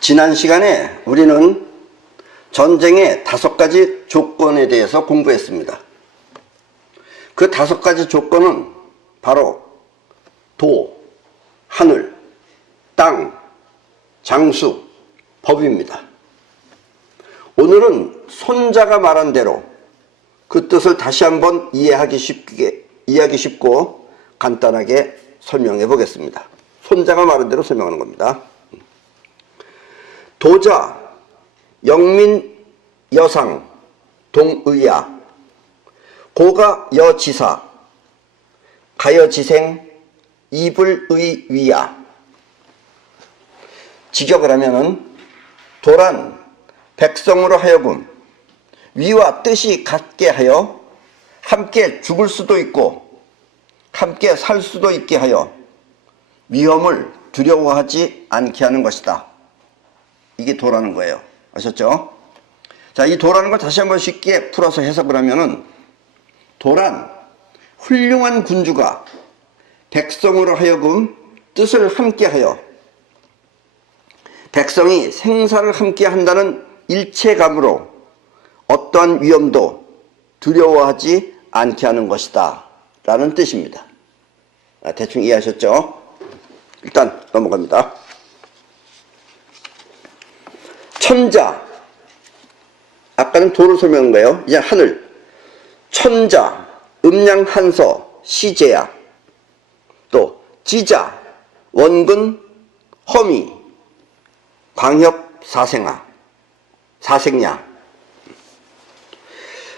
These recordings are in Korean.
지난 시간에 우리는 전쟁의 5가지 조건에 대해서 공부했습니다. 그 5가지 조건은 바로 도, 하늘, 땅, 장수, 법입니다. 오늘은 손자가 말한 대로 그 뜻을 다시 한번 이해하기 쉽고 간단하게 설명해 보겠습니다. 손자가 말한 대로 설명하는 겁니다. 도자, 영민, 여상, 동의야, 고가, 여지사, 가여지생, 이불의 위야. 직역을 하면은 도란 백성으로 하여금 위와 뜻이 같게 하여 함께 죽을 수도 있고 함께 살 수도 있게 하여 위험을 두려워하지 않게 하는 것이다. 이게 도라는 거예요. 아셨죠? 자, 이 도라는 걸 다시 한번 쉽게 풀어서 해석을 하면은 도란 훌륭한 군주가 백성으로 하여금 뜻을 함께 하여 백성이 생사를 함께 한다는 일체감으로 어떠한 위험도 두려워하지 않게 하는 것이다 라는 뜻입니다. 대충 이해하셨죠? 일단 넘어갑니다. 천자, 아까는 도를 설명한 거예요. 이제 하늘. 천자, 음양한서, 시제야. 또 지자, 원근, 허미, 광협, 사생야.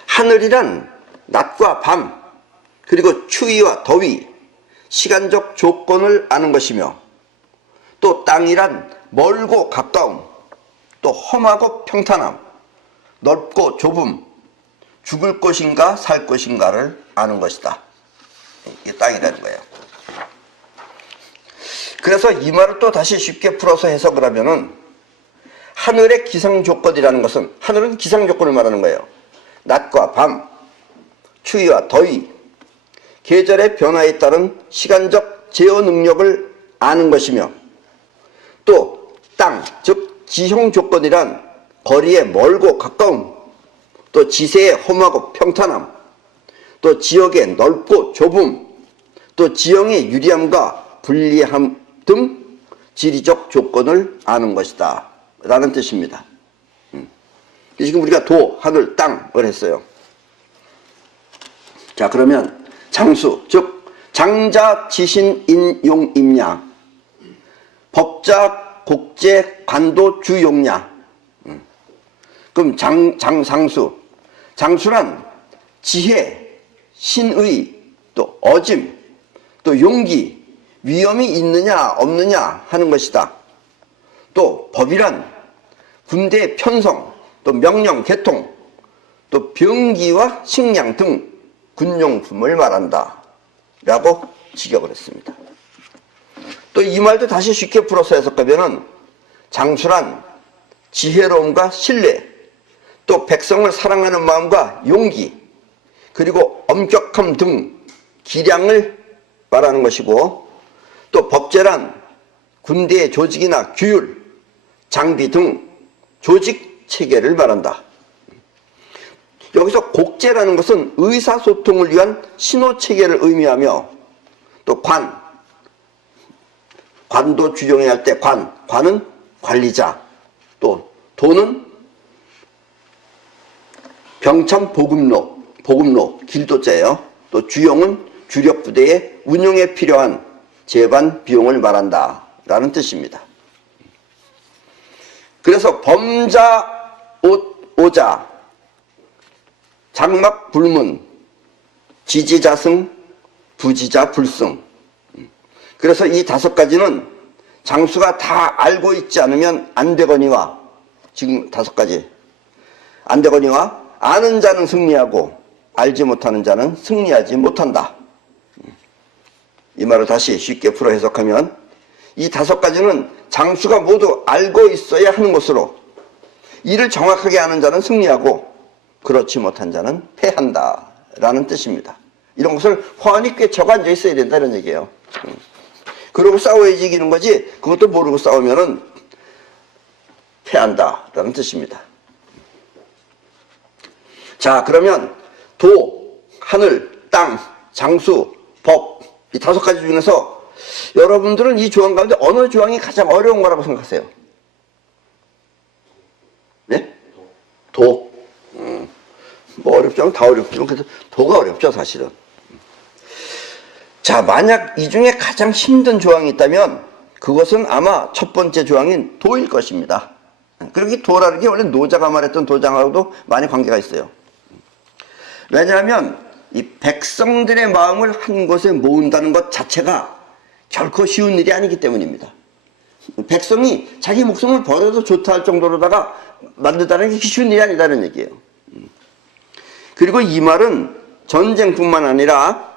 하늘이란 낮과 밤, 그리고 추위와 더위, 시간적 조건을 아는 것이며, 또 땅이란 멀고 가까움, 또 험하고 평탄함, 넓고 좁음, 죽을 것인가 살 것인가를 아는 것이다. 이게 땅이라는 거예요. 그래서 이 말을 또 다시 쉽게 풀어서 해석을 하면은 하늘의 기상조건이라는 것은, 하늘은 기상조건을 말하는 거예요. 낮과 밤, 추위와 더위, 계절의 변화에 따른 시간적 제어 능력을 아는 것이며, 또 땅, 즉 지형조건이란 거리의 멀고 가까움, 또 지세의 험하고 평탄함, 또 지역의 넓고 좁음, 또 지형의 유리함과 불리함 등 지리적 조건을 아는 것이다 라는 뜻입니다. 지금 우리가 도, 하늘, 땅을 했어요. 자, 그러면 장수, 즉 장자, 지신, 인, 용, 임야, 법자, 곡제, 관도, 주, 용야. 그럼 장수, 장수란 지혜, 신의, 또 어짐, 또 용기, 위험이 있느냐 없느냐 하는 것이다. 또 법이란 군대의 편성, 또 명령, 개통, 또 병기와 식량 등 군용품을 말한다 라고 직역을 했습니다. 또 이 말도 다시 쉽게 풀어서 해석하면은 장수란 지혜로움과 신뢰, 또 백성을 사랑하는 마음과 용기, 그리고 엄격함 등 기량을 말하는 것이고, 또 법제란 군대의 조직이나 규율, 장비 등 조직 체계를 말한다. 여기서 곡제라는 것은 의사소통을 위한 신호체계를 의미하며, 또 관도 주종해야 할 때 관은 관리자, 또 도는 병참 보급로, 길도자예요. 또 주용은 주력부대의 운용에 필요한 재반 비용을 말한다 라는 뜻입니다. 그래서 범자, 오자, 장막, 불문, 지지자승, 부지자, 불승. 그래서 이 5가지는 장수가 다 알고 있지 않으면 안 되거니와, 지금 5가지 안 되거니와, 아는 자는 승리하고 알지 못하는 자는 승리하지 못한다. 이 말을 다시 쉽게 풀어 해석하면 이 5가지는 장수가 모두 알고 있어야 하는 것으로, 이를 정확하게 아는 자는 승리하고 그렇지 못한 자는 패한다 라는 뜻입니다. 이런 것을 화환이 꽤 적어앉아 있어야 된다 이런 얘기예요. 그러고 싸워야지 이기는 거지, 그것도 모르고 싸우면은 패한다라는 뜻입니다. 자, 그러면 도, 하늘, 땅, 장수, 법, 이 5가지 중에서 여러분들은 이 조항 가운데 어느 조항이 가장 어려운 거라고 생각하세요? 네? 도. 뭐 어렵죠? 다 어렵지만 그래서 도가 어렵죠, 사실은. 자, 만약 이 중에 가장 힘든 조항이 있다면 그것은 아마 첫 번째 조항인 도일 것입니다. 그리고 이 도라는 게 원래 노자가 말했던 도장하고도 많이 관계가 있어요. 왜냐하면 이 백성들의 마음을 한 곳에 모은다는 것 자체가 결코 쉬운 일이 아니기 때문입니다. 백성이 자기 목숨을 버려도 좋다 할 정도로다가 만든다는 게 쉬운 일이 아니라는 얘기예요. 그리고 이 말은 전쟁뿐만 아니라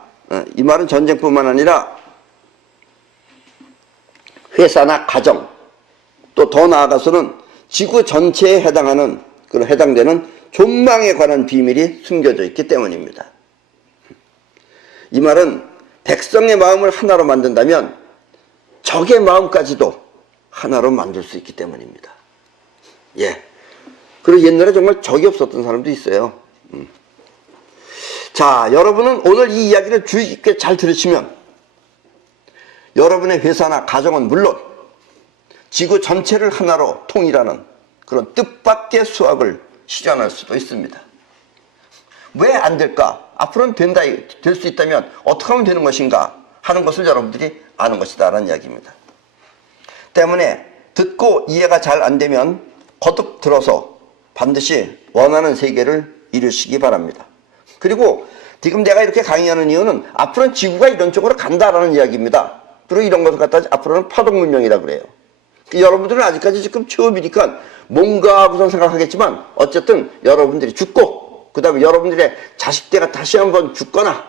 회사나 가정, 또 더 나아가서는 지구 전체에 해당되는 존망에 관한 비밀이 숨겨져 있기 때문입니다. 이 말은 백성의 마음을 하나로 만든다면 적의 마음까지도 하나로 만들 수 있기 때문입니다. 예. 그리고 옛날에 정말 적이 없었던 사람도 있어요. 자, 여러분은 오늘 이 이야기를 주의 깊게 잘 들으시면 여러분의 회사나 가정은 물론 지구 전체를 하나로 통일하는 그런 뜻밖의 수학을 실현할 수도 있습니다. 왜 안 될까? 앞으로는 될 수 있다면 어떻게 하면 되는 것인가 하는 것을 여러분들이 아는 것이다 라는 이야기입니다. 때문에 듣고 이해가 잘 안 되면 거듭 들어서 반드시 원하는 세계를 이루시기 바랍니다. 그리고 지금 내가 이렇게 강의하는 이유는 앞으로는 지구가 이런 쪽으로 간다라는 이야기입니다. 그리고 이런 것을 갖다 앞으로는 파동문명이라고 그래요. 여러분들은 아직까지 지금 처음이니까 뭔가 하고선 생각하겠지만 어쨌든 여러분들이 죽고 그 다음에 여러분들의 자식대가 다시 한번 죽거나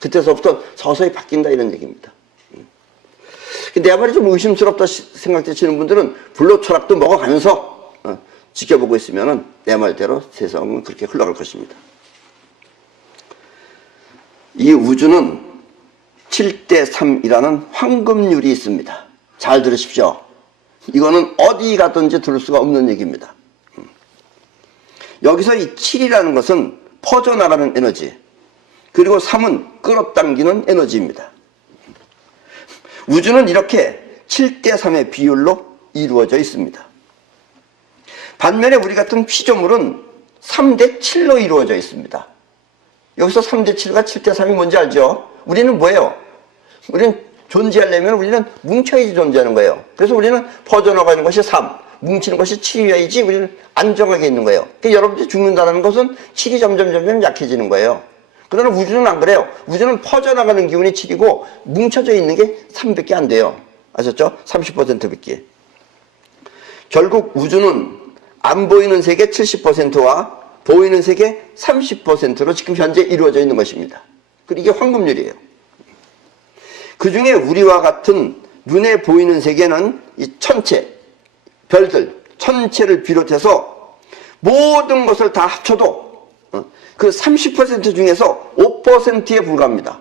그때서부터 서서히 바뀐다 이런 얘기입니다. 내 말이 좀 의심스럽다 생각되시는 분들은 불로 철학도 먹어가면서 지켜보고 있으면 내 말대로 세상은 그렇게 흘러갈 것입니다. 이 우주는 7대3이라는 황금률이 있습니다. 잘 들으십시오. 이거는 어디 가든지 들을 수가 없는 얘기입니다. 여기서 이 7이라는 것은 퍼져나가는 에너지, 그리고 3은 끌어당기는 에너지입니다. 우주는 이렇게 7대3의 비율로 이루어져 있습니다. 반면에 우리 같은 피조물은 3대7로 이루어져 있습니다. 여기서 3대7과 7대3이 뭔지 알죠? 우리는 뭐예요? 우리는 존재하려면 우리는 뭉쳐야지 존재하는 거예요. 그래서 우리는 퍼져나가는 것이 3, 뭉치는 것이 7이어야지 우리는 안정하게 있는 거예요. 그러니까 여러분들이 죽는다는 것은 7이 점점 약해지는 거예요. 그러나 우주는 안 그래요. 우주는 퍼져나가는 기운이 7이고 뭉쳐져 있는 게 3밖에 안 돼요. 아셨죠? 30%밖에. 결국 우주는 안 보이는 세계 70%와 보이는 세계 30%로 지금 현재 이루어져 있는 것입니다. 그리고 이게 황금률이에요. 그 중에 우리와 같은 눈에 보이는 세계는 이 천체, 별들, 천체를 비롯해서 모든 것을 다 합쳐도 그 30% 중에서 5%에 불과합니다.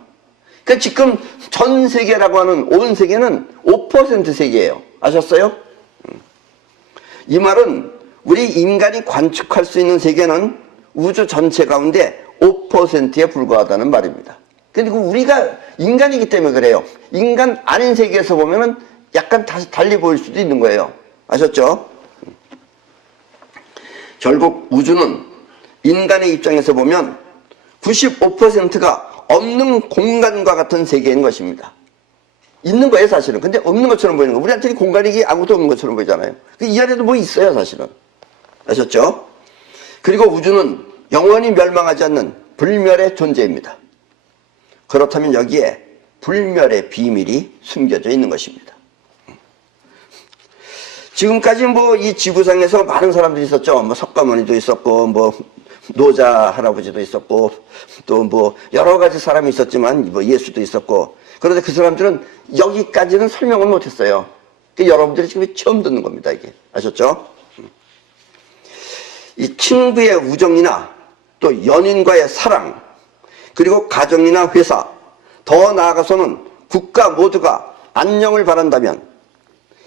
그러니까 지금 전 세계라고 하는 온 세계는 5% 세계예요. 아셨어요? 이 말은 우리 인간이 관측할 수 있는 세계는 우주 전체 가운데 5%에 불과하다는 말입니다. 그리고 우리가 인간이기 때문에 그래요. 인간 아닌 세계에서 보면은 약간 다시 달리 보일 수도 있는 거예요. 아셨죠? 결국 우주는 인간의 입장에서 보면 95%가 없는 공간과 같은 세계인 것입니다. 있는 거예요, 사실은. 근데 없는 것처럼 보이는 거예요. 우리한테는 공간이 아무것도 없는 것처럼 보이잖아요. 이 안에도 뭐 있어요, 사실은. 아셨죠? 그리고 우주는 영원히 멸망하지 않는 불멸의 존재입니다. 그렇다면 여기에 불멸의 비밀이 숨겨져 있는 것입니다. 지금까지 뭐 이 지구상에서 많은 사람들이 있었죠. 뭐 석가모니도 있었고, 뭐 노자 할아버지도 있었고, 또 뭐 여러 가지 사람이 있었지만, 뭐 예수도 있었고. 그런데 그 사람들은 여기까지는 설명을 못했어요. 그러니까 여러분들이 지금 처음 듣는 겁니다, 이게. 아셨죠? 이 친구의 우정이나 또 연인과의 사랑, 그리고 가정이나 회사, 더 나아가서는 국가 모두가 안녕을 바란다면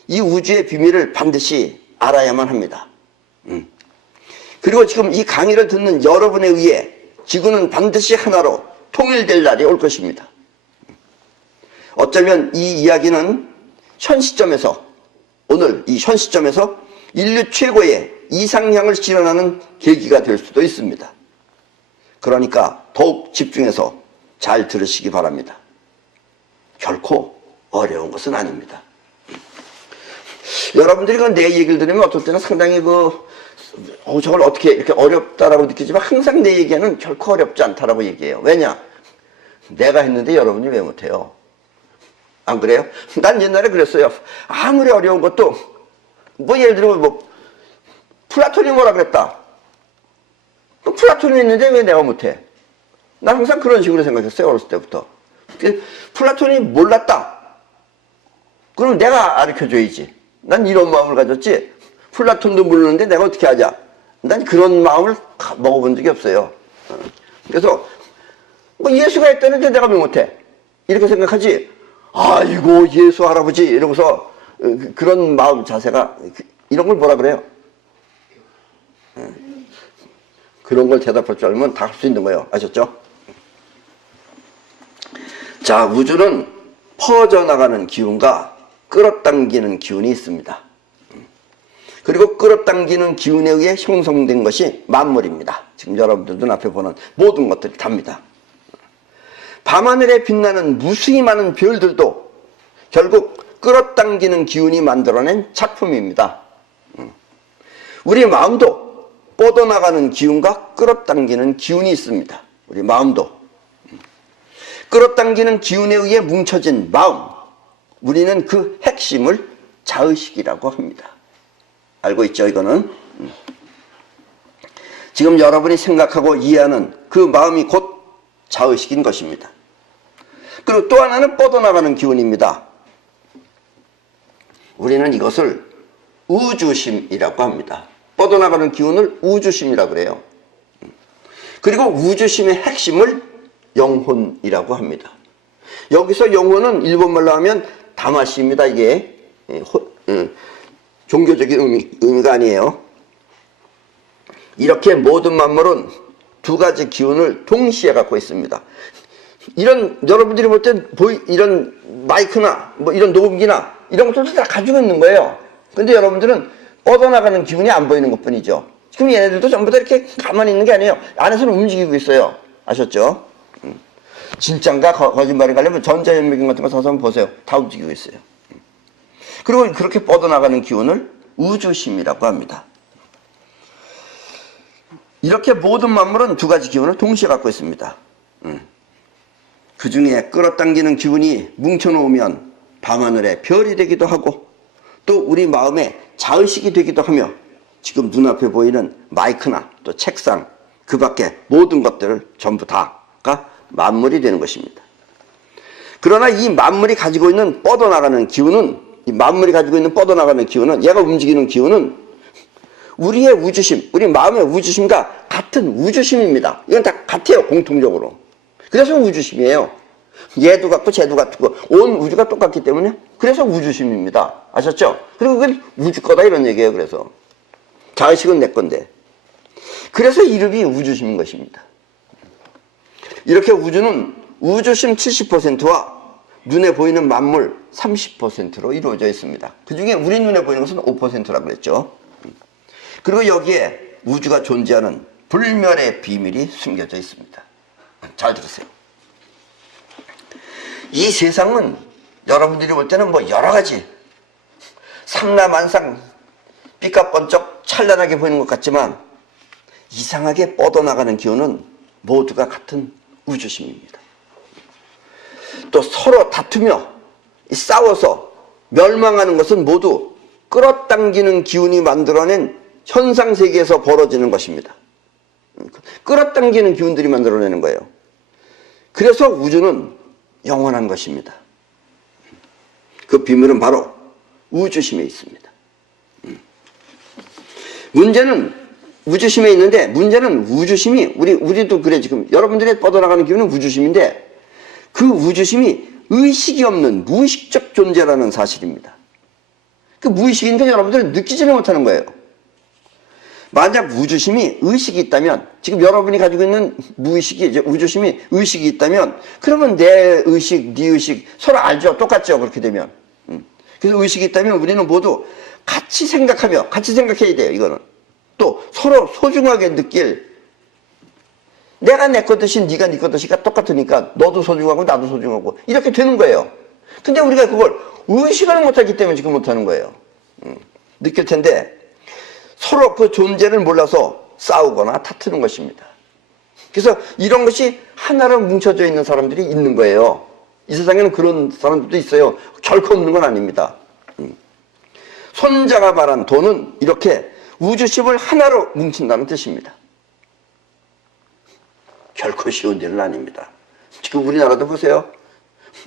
이 우주의 비밀을 반드시 알아야만 합니다. 그리고 지금 이 강의를 듣는 여러분에 의해 지구는 반드시 하나로 통일될 날이 올 것입니다. 어쩌면 이 이야기는 현 시점에서, 오늘 이 현 시점에서 인류 최고의 이상향을 실현하는 계기가 될 수도 있습니다. 그러니까 더욱 집중해서 잘 들으시기 바랍니다. 결코 어려운 것은 아닙니다. 여러분들이 내 얘기를 들으면 어떨 때는 상당히 저걸 어떻게 이렇게 어렵다라고 느끼지만 항상 내 얘기는 결코 어렵지 않다라고 얘기해요. 왜냐? 내가 했는데 여러분이 왜 못해요? 안 그래요? 난 옛날에 그랬어요. 아무리 어려운 것도 예를 들면 플라톤이 뭐라 그랬다. 플라톤이 있는데 왜 내가 못해? 난 항상 그런 식으로 생각했어요. 어렸을 때부터. 플라톤이 몰랐다. 그럼 내가 가르쳐줘야지. 난 이런 마음을 가졌지. 플라톤도 모르는데 내가 어떻게 하자. 난 그런 마음을 먹어본 적이 없어요. 그래서 예수가 했다는데 내가 왜 못해? 이렇게 생각하지. 아이고 예수 할아버지 이러고서 그런 마음 자세가, 이런 걸 뭐라 그래요? 그런 걸 대답할 줄 알면 다 할 수 있는 거예요. 아셨죠? 자, 우주는 퍼져나가는 기운과 끌어당기는 기운이 있습니다. 그리고 끌어당기는 기운에 의해 형성된 것이 만물입니다. 지금 여러분들 눈앞에 보는 모든 것들이 답니다. 밤하늘에 빛나는 무수히 많은 별들도 결국 끌어당기는 기운이 만들어낸 작품입니다. 우리 마음도 뻗어나가는 기운과 끌어당기는 기운이 있습니다. 우리 마음도. 끌어당기는 기운에 의해 뭉쳐진 마음, 우리는 그 핵심을 자의식이라고 합니다. 알고 있죠, 이거는? 지금 여러분이 생각하고 이해하는 그 마음이 곧 자의식인 것입니다. 그리고 또 하나는 뻗어나가는 기운입니다. 우리는 이것을 우주심이라고 합니다. 뻗어나가는 기운을 우주심이라고 그래요. 그리고 우주심의 핵심을 영혼이라고 합니다. 여기서 영혼은 일본말로 하면 다마시입니다. 이게 종교적인 의미가 아니에요. 이렇게 모든 만물은 두 가지 기운을 동시에 갖고 있습니다. 이런 여러분들이 볼 때 이런 마이크나 이런 녹음기나 이런 것들도 다 가지고 있는 거예요. 근데 여러분들은 뻗어나가는 기운이 안 보이는 것 뿐이죠. 지금 얘네들도 전부 다 이렇게 가만히 있는 게 아니에요. 안에서는 움직이고 있어요. 아셨죠? 진짠가 거짓말인가 하려면 전자현미경 같은 거 사서 한번 보세요. 다 움직이고 있어요. 그리고 그렇게 뻗어나가는 기운을 우주심이라고 합니다. 이렇게 모든 만물은 두 가지 기운을 동시에 갖고 있습니다. 그 중에 끌어당기는 기운이 뭉쳐놓으면 밤하늘의 별이 되기도 하고 또 우리 마음의 자의식이 되기도 하며 지금 눈앞에 보이는 마이크나 또 책상 그 밖에 모든 것들을 전부 다가 만물이 되는 것입니다. 그러나 이 만물이 가지고 있는 뻗어나가는 기운은, 이 만물이 가지고 있는 뻗어나가는 기운은, 얘가 움직이는 기운은 우리의 우주심, 우리 마음의 우주심과 같은 우주심입니다. 이건 다 같아요, 공통적으로. 그래서 우주심이에요. 얘도 같고 쟤도 같고 온 우주가 똑같기 때문에 그래서 우주심입니다. 아셨죠? 그리고 그건 우주 거다 이런 얘기예요. 그래서 자의식은 내 건데 그래서 이름이 우주심인 것입니다. 이렇게 우주는 우주심 70%와 눈에 보이는 만물 30%로 이루어져 있습니다. 그 중에 우리 눈에 보이는 것은 5%라고 그랬죠. 그리고 여기에 우주가 존재하는 불멸의 비밀이 숨겨져 있습니다. 잘 들으세요. 이 세상은 여러분들이 볼 때는 여러 가지 삼라만상 삐까번쩍 찬란하게 보이는 것 같지만 이상하게 뻗어나가는 기운은 모두가 같은 우주심입니다. 또 서로 다투며 싸워서 멸망하는 것은 모두 끌어당기는 기운이 만들어낸 현상세계에서 벌어지는 것입니다. 끌어당기는 기운들이 만들어내는 거예요. 그래서 우주는 영원한 것입니다. 그 비밀은 바로 우주심에 있습니다. 문제는 우주심에 있는데 문제는 우주심이 우리도 그래 지금 여러분들의 뻗어나가는 기운은 우주심인데 그 우주심이 의식이 없는 무의식적 존재라는 사실입니다. 그 무의식이니까 여러분들은 느끼지는 못하는 거예요. 만약 우주심이 의식이 있다면, 지금 여러분이 가지고 있는 무의식이, 이제 우주심이 의식이 있다면, 그러면 내 의식, 네 의식, 서로 알죠? 똑같죠? 그렇게 되면. 그래서 의식이 있다면 우리는 모두 같이 생각하며, 같이 생각해야 돼요, 이거는. 또 서로 소중하게 느낄, 내가 내 것 듯이 네가 네 것 듯이가 똑같으니까 너도 소중하고 나도 소중하고 이렇게 되는 거예요. 근데 우리가 그걸 의식을 못하기 때문에 지금 못하는 거예요. 느낄 텐데 서로 그 존재를 몰라서 싸우거나 다투는 것입니다. 그래서 이런 것이 하나로 뭉쳐져 있는 사람들이 있는 거예요. 이 세상에는 그런 사람들도 있어요. 결코 없는 건 아닙니다. 손자가 말한 도는 이렇게 우주심을 하나로 뭉친다는 뜻입니다. 결코 쉬운 일은 아닙니다. 지금 우리나라도 보세요.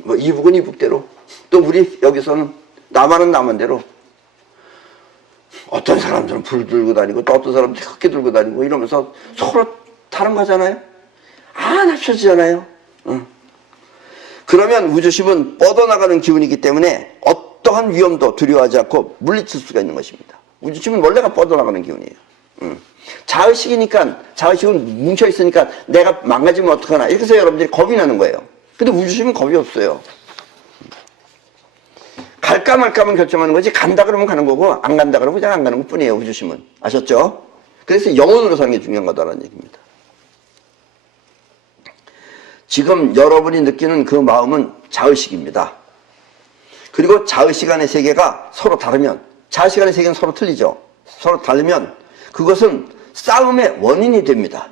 뭐 이북은 이북대로, 또 우리 여기서는 남한은 남한대로, 어떤 사람들은 불 들고 다니고 또 어떤 사람들은 흙기 들고 다니고 이러면서 서로 다른 거잖아요. 안 합쳐지잖아요. 그러면 우주심은 뻗어나가는 기운이기 때문에 어떠한 위험도 두려워하지 않고 물리칠 수가 있는 것입니다. 우주심은 원래가 뻗어나가는 기운이에요. 자의식이니까, 자의식은 뭉쳐있으니까 내가 망가지면 어떡하나 이렇게 해서 여러분들이 겁이 나는 거예요. 근데 우주심은 겁이 없어요. 갈까 말까만 결정하는 거지, 간다 그러면 가는 거고 안 간다 그러면 그냥 안 가는 것 뿐이에요. 우주심은. 아셨죠? 그래서 영혼으로 사는 게 중요한 거다라는 얘기입니다. 지금 여러분이 느끼는 그 마음은 자의식입니다. 그리고 자의식 안의 세계가 서로 다르면, 자의식 안의 세계는 서로 틀리죠. 서로 다르면 그것은 싸움의 원인이 됩니다.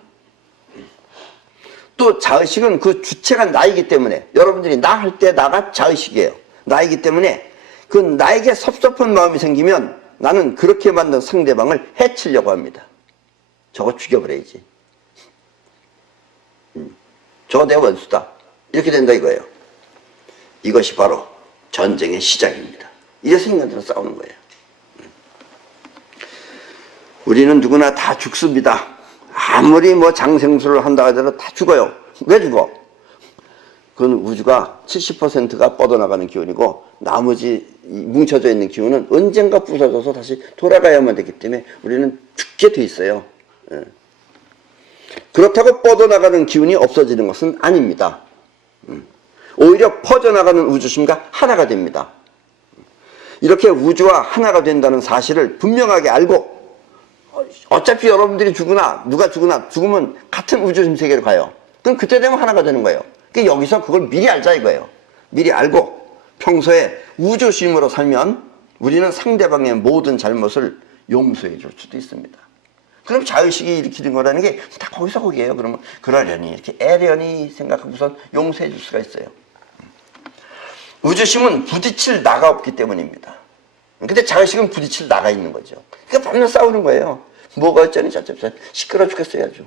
또 자의식은 그 주체가 나이기 때문에, 여러분들이 나 할 때 나가 자의식이에요. 나이기 때문에 그 나에게 섭섭한 마음이 생기면 나는 그렇게 만든 상대방을 해치려고 합니다. 저거 죽여버려야지. 저거 내 원수다. 이렇게 된다 이거예요. 이것이 바로 전쟁의 시작입니다. 이래서 인간들은 싸우는 거예요. 우리는 누구나 다 죽습니다. 아무리 뭐 장생수를 한다 하더라도 다 죽어요. 왜 죽어? 그건 우주가 70%가 뻗어나가는 기운이고 나머지 뭉쳐져 있는 기운은 언젠가 부서져서 다시 돌아가야만 되기 때문에 우리는 죽게 돼 있어요. 그렇다고 뻗어나가는 기운이 없어지는 것은 아닙니다. 오히려 퍼져나가는 우주심과 하나가 됩니다. 이렇게 우주와 하나가 된다는 사실을 분명하게 알고, 어차피 여러분들이 죽으나 누가 죽으나 죽으면 같은 우주심 세계로 가요. 그럼 그때 되면 하나가 되는 거예요. 그러니까 여기서 그걸 미리 알자 이거예요. 미리 알고 평소에 우주심으로 살면 우리는 상대방의 모든 잘못을 용서해 줄 수도 있습니다. 그럼 자의식이 일으키는 거라는 게 다 거기서 거기에요. 그러면 그러려니 이렇게 애려니 생각하고선 용서해 줄 수가 있어요. 우주심은 부딪힐 나가 없기 때문입니다. 근데 자의식은 부딪힐 나가 있는 거죠. 그러니까 밤낮 싸우는 거예요. 뭐가 어쩌니 저쩌니 시끄러 죽겠어요 아주.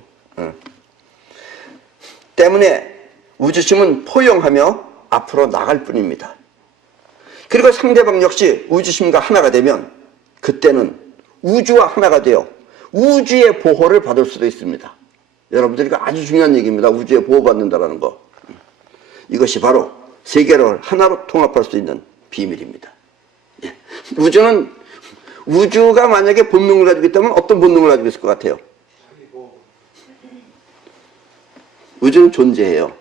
때문에 우주심은 포용하며 앞으로 나갈 뿐입니다. 그리고 상대방 역시 우주심과 하나가 되면 그때는 우주와 하나가 되어 우주의 보호를 받을 수도 있습니다. 여러분들이 아주 중요한 얘기입니다. 우주의 보호받는다라는 거. 이것이 바로 세계를 하나로 통합할 수 있는 비밀입니다. 우주가 만약에 본능을 가지고 있다면 어떤 본능을 가지고 있을 것 같아요? 우주는 존재해요.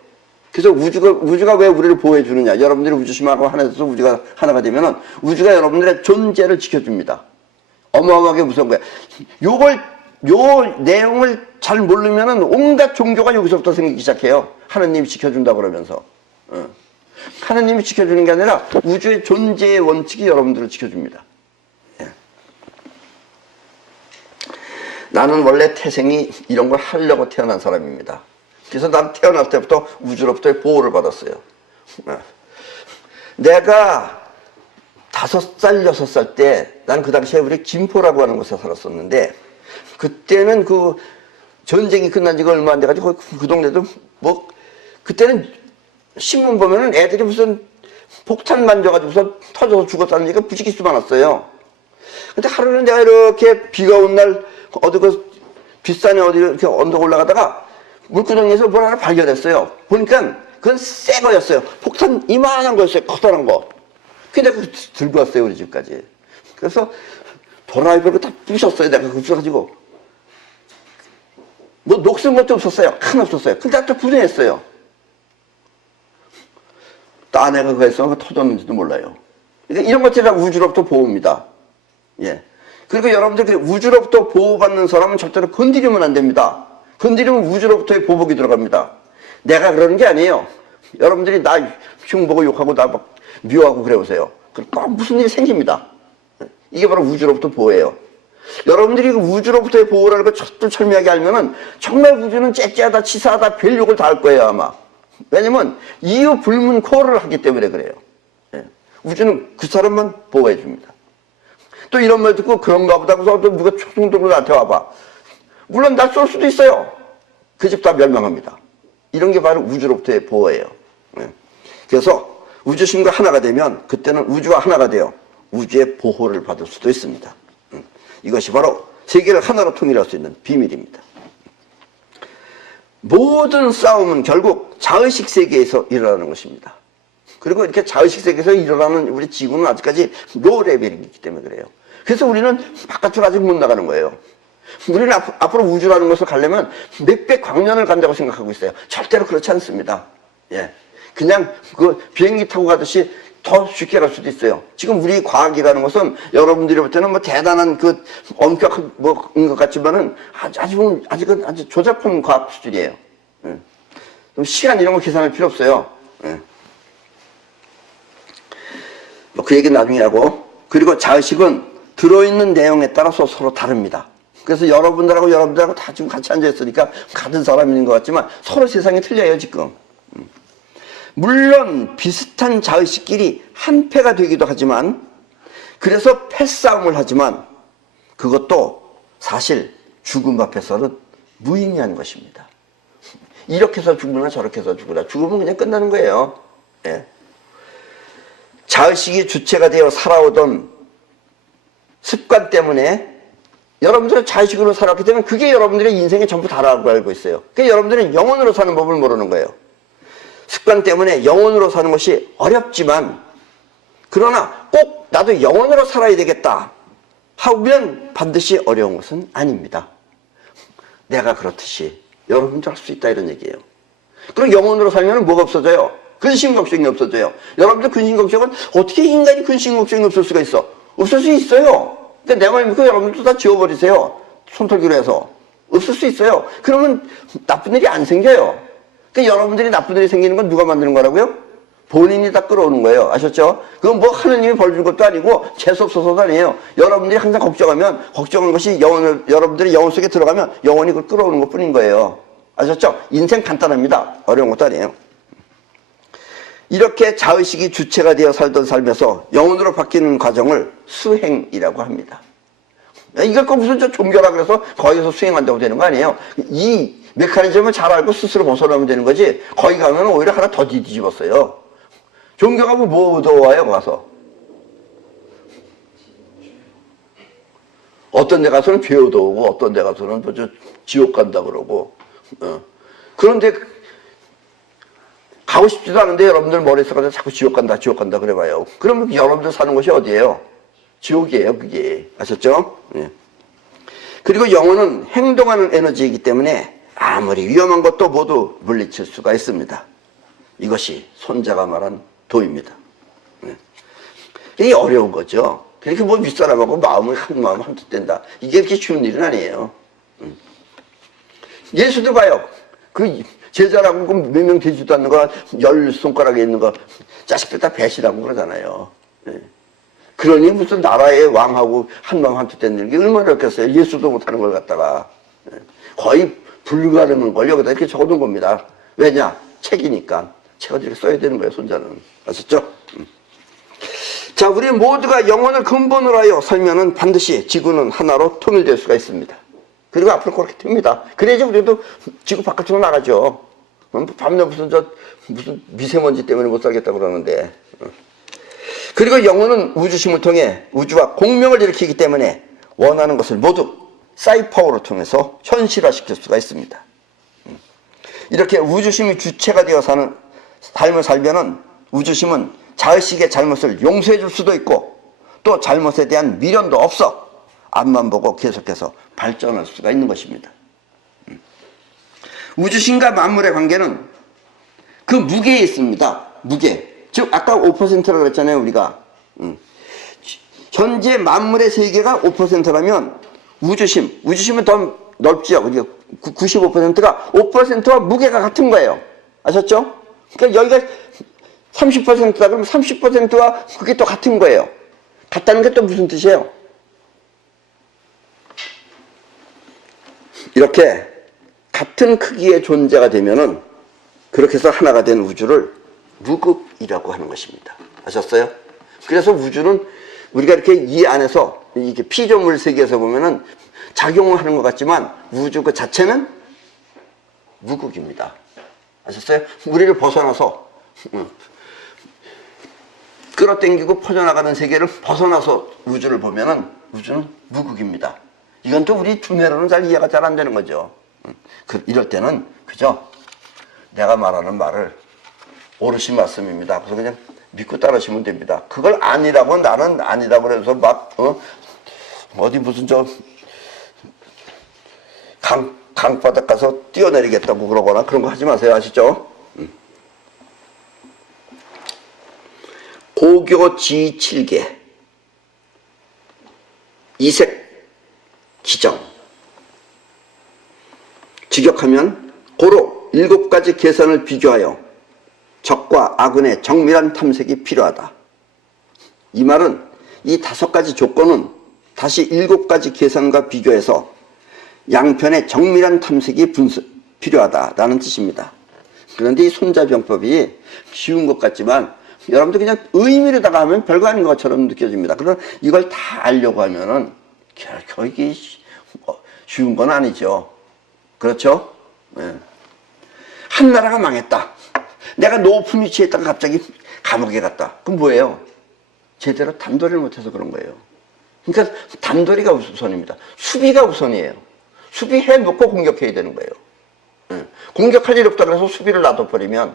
그래서 우주가 왜 우리를 보호해 주느냐? 여러분들이 우주심하고 하나에서 우주가 하나가 되면은 우주가 여러분들의 존재를 지켜줍니다. 어마어마하게 무서운 거야. 요 내용을 잘 모르면은 온갖 종교가 여기서부터 생기기 시작해요. 하나님이 지켜준다 그러면서. 하나님이 지켜주는 게 아니라 우주의 존재의 원칙이 여러분들을 지켜줍니다. 나는 원래 태생이 이런 걸 하려고 태어난 사람입니다. 그래서 난 태어날 때부터 우주로부터의 보호를 받았어요. 내가 5살, 6살 때, 난 그 당시에 우리 김포라고 하는 곳에 살았었는데, 그때는 그 전쟁이 끝난 지가 얼마 안 돼가지고, 그 동네도 뭐, 그때는 신문 보면은 애들이 무슨 폭탄 만져가지고서 터져서 죽었다는 얘기가 부지기수 많았어요. 근데 하루는 내가 이렇게 비가 온 날, 어디 그 뒷산에 어디 이렇게 언덕 올라가다가 물구덩이에서 뭘 하나 발견했어요. 보니까 그건 새 거였어요. 폭탄 이만한 거였어요. 커다란 거. 근데 그거 들고 왔어요, 우리 집까지. 그래서 도라이버를 다 부셨어요. 내가 부셔가지고. 뭐 녹슨 것도 없었어요. 하나 없었어요. 근데 또 분해했어요. 또 아내가 그래서 터졌는지도 몰라요. 그러니까 이런 것들이 다 우주로부터 보호입니다. 예. 그리고 여러분들 우주로부터 보호받는 사람은 절대로 건드리면 안 됩니다. 건드리면 우주로부터의 보복이 들어갑니다. 내가 그러는 게 아니에요. 여러분들이 나 흉보고 욕하고 나 막 미워하고 그래 보세요. 그럼 꼭 무슨 일이 생깁니다. 이게 바로 우주로부터 보호예요. 여러분들이 그 우주로부터의 보호라는 걸 철저하게 알면은 정말 우주는 째째하다 치사하다 별 욕을 다 할 거예요 아마. 왜냐면 이유 불문 코어를 하기 때문에 그래요. 예. 우주는 그 사람만 보호해 줍니다. 또 이런 말 듣고 그런가 보다 하고서 또 누가 초등동으로 나한테 와봐. 물론 나 쏠 수도 있어요. 그 집 다 멸망합니다. 이런 게 바로 우주로부터의 보호예요. 예. 그래서 우주심과 하나가 되면 그때는 우주와 하나가 되어 우주의 보호를 받을 수도 있습니다. 이것이 바로 세계를 하나로 통일할 수 있는 비밀입니다. 모든 싸움은 결국 자의식 세계에서 일어나는 것입니다. 그리고 이렇게 자의식 세계에서 일어나는 우리 지구는 아직까지 로 레벨이기 때문에 그래요. 그래서 우리는 바깥으로 아직 못 나가는 거예요. 우리는 앞으로 우주라는 것을 가려면 몇백 광년을 간다고 생각하고 있어요. 절대로 그렇지 않습니다. 예. 그냥 그 비행기 타고 가듯이 더 쉽게 갈 수도 있어요. 지금 우리 과학이라는 것은 여러분들이 볼 때는 뭐 대단한 그 엄격한 뭐인 것 같지만은 아직은 아주 조잡한 과학 수준이에요. 예. 시간 이런 거 계산할 필요 없어요. 예. 뭐 그 얘기는 나중에 하고. 그리고 자의식은 들어있는 내용에 따라서 서로 다릅니다. 그래서 여러분들하고 다 지금 같이 앉아있으니까 같은 사람인 것 같지만 서로 세상이 틀려요 지금. 물론 비슷한 자의식끼리 한패가 되기도 하지만, 그래서 패싸움을 하지만 그것도 사실 죽음 앞에서는 무의미한 것입니다. 이렇게 해서 죽으나 저렇게 해서 죽으나 죽으면 그냥 끝나는 거예요. 예. 자의식이 주체가 되어 살아오던 습관 때문에 여러분들은 자의식으로 살았기 때문에 그게 여러분들의 인생의 전부 다라고 알고 있어요. 그러니까 여러분들은 영혼으로 사는 법을 모르는 거예요. 습관 때문에 영혼으로 사는 것이 어렵지만, 그러나 꼭 나도 영혼으로 살아야 되겠다 하면 반드시 어려운 것은 아닙니다. 내가 그렇듯이 여러분도 할 수 있다 이런 얘기예요. 그럼 영혼으로 살면 뭐가 없어져요? 근심걱정이 없어져요. 여러분들 근심걱정은 어떻게 인간이 근심걱정이 없을 수가 있어? 없을 수 있어요. 근데 내 말 믿고 여러분들도 다 지워버리세요. 손털기로 해서. 없을 수 있어요. 그러면 나쁜 일이 안 생겨요. 그러니까 여러분들이 나쁜 일이 생기는 건 누가 만드는 거라고요? 본인이 다 끌어오는 거예요. 아셨죠? 그건 뭐 하느님이 벌 준 것도 아니고 재수없어서도 아니에요. 여러분들이 항상 걱정한 것이 여러분들이 영혼 속에 들어가면 영혼이 그걸 끌어오는 것 뿐인 거예요. 아셨죠? 인생 간단합니다. 어려운 것도 아니에요. 이렇게 자의식이 주체가 되어 살던 삶에서 영혼으로 바뀌는 과정을 수행이라고 합니다. 이걸 꼭 무슨 종교라 그래서 거기서 수행한다고 되는 거 아니에요. 이 메커니즘을 잘 알고 스스로 벗어나면 되는 거지, 거기 가면 오히려 하나 더 뒤집었어요. 종교가 뭐 얻어와요 가서. 어떤 데 가서는 죄 얻어오고 어떤 데 가서는 뭐 지옥 간다 그러고. 그런데 가고 싶지도 않은데 여러분들 머릿속에 자꾸 지옥 간다 그래봐요. 그러면 여러분들 사는 곳이 어디예요? 지옥이에요 그게. 아셨죠? 예. 그리고 영혼은 행동하는 에너지이기 때문에 아무리 위험한 것도 모두 물리칠 수가 있습니다. 이것이 손자가 말한 도입니다. 예. 이게 어려운 거죠. 그러니까 뭐 윗사람하고 마음 한뜻 된다. 이게 그렇게 쉬운 일은 아니에요. 예수도 봐요. 그 제자라고 몇 명 되지도 않는 거, 10손가락에 있는 거, 자식들 다 배신하고 그러잖아요. 예. 그러니 무슨 나라의 왕하고 한마음 한뜻 되는 게 얼마나 어렵겠어요. 예수도 못하는 걸 갖다가. 예. 거의 불가능한 걸 여기다 이렇게 적어둔 겁니다. 왜냐? 책이니까. 책을 이렇게 써야 되는 거예요, 손자는. 아셨죠? 자, 우리 모두가 영혼을 근본으로 하여 살면은 반드시 지구는 하나로 통일될 수가 있습니다. 그리고 앞으로 그렇게 됩니다. 그래야지 우리도 지구 바깥으로 나가죠. 밤낮 무슨 미세먼지 때문에 못 살겠다고 그러는데. 그리고 영혼은 우주심을 통해 우주와 공명을 일으키기 때문에 원하는 것을 모두 사이파워를 통해서 현실화시킬 수가 있습니다. 이렇게 우주심이 주체가 되어 사는 삶을 살면은 우주심은 자의식의 잘못을 용서해 줄 수도 있고 또 잘못에 대한 미련도 없어. 앞만 보고 계속해서 발전할 수가 있는 것입니다. 우주신과 만물의 관계는 그 무게에 있습니다. 무게. 즉 아까 5%라고 그랬잖아요. 우리가. 현재 만물의 세계가 5%라면 우주심은 더 넓지요. 우리가 95%가 5%와 무게가 같은 거예요. 아셨죠? 그러니까 여기가 30%다 그러면 30%와 그게 또 같은 거예요. 같다는 게 또 무슨 뜻이에요? 이렇게 같은 크기의 존재가 되면은 그렇게 해서 하나가 된 우주를 무극이라고 하는 것입니다. 아셨어요? 그래서 우주는 우리가 이렇게 이 안에서 이렇게 피조물 세계에서 보면은 작용을 하는 것 같지만 우주 그 자체는 무극입니다. 아셨어요? 우리를 벗어나서 끌어당기고 퍼져나가는 세계를 벗어나서 우주를 보면은 우주는 무극입니다. 이건 또 우리 두뇌로는 잘 이해가 잘 안 되는 거죠. 이럴 때는 그죠? 내가 말하는 말을 오르신 말씀입니다. 그래서 그냥 믿고 따르시면 됩니다. 그걸 아니라고 나는 아니라고 해서 막 어디 무슨 강바닥 가서 뛰어내리겠다고 그러거나 그런 거 하지 마세요. 아시죠? 고교지7개 이색 기정 직역하면 고로 7가지 계산을 비교하여 적과 악은의 정밀한 탐색이 필요하다. 이 말은 이 5가지 조건은 다시 7가지 계산과 비교해서 양편의 정밀한 탐색이 필요하다라는 뜻입니다. 그런데 이 손자병법이 쉬운 것 같지만 여러분들 그냥 의미로다가 하면 별거 아닌 것처럼 느껴집니다. 그러나 이걸 다 알려고 하면은 결코 이게 쉬운 건 아니죠. 그렇죠? 네. 한 나라가 망했다. 내가 높은 위치에 있다가 갑자기 감옥에 갔다. 그럼 뭐예요? 제대로 단도리를 못해서 그런 거예요. 그러니까 단도리가 우선입니다. 수비가 우선이에요. 수비해놓고 공격해야 되는 거예요. 네. 공격할 일 없다 그래서 수비를 놔둬버리면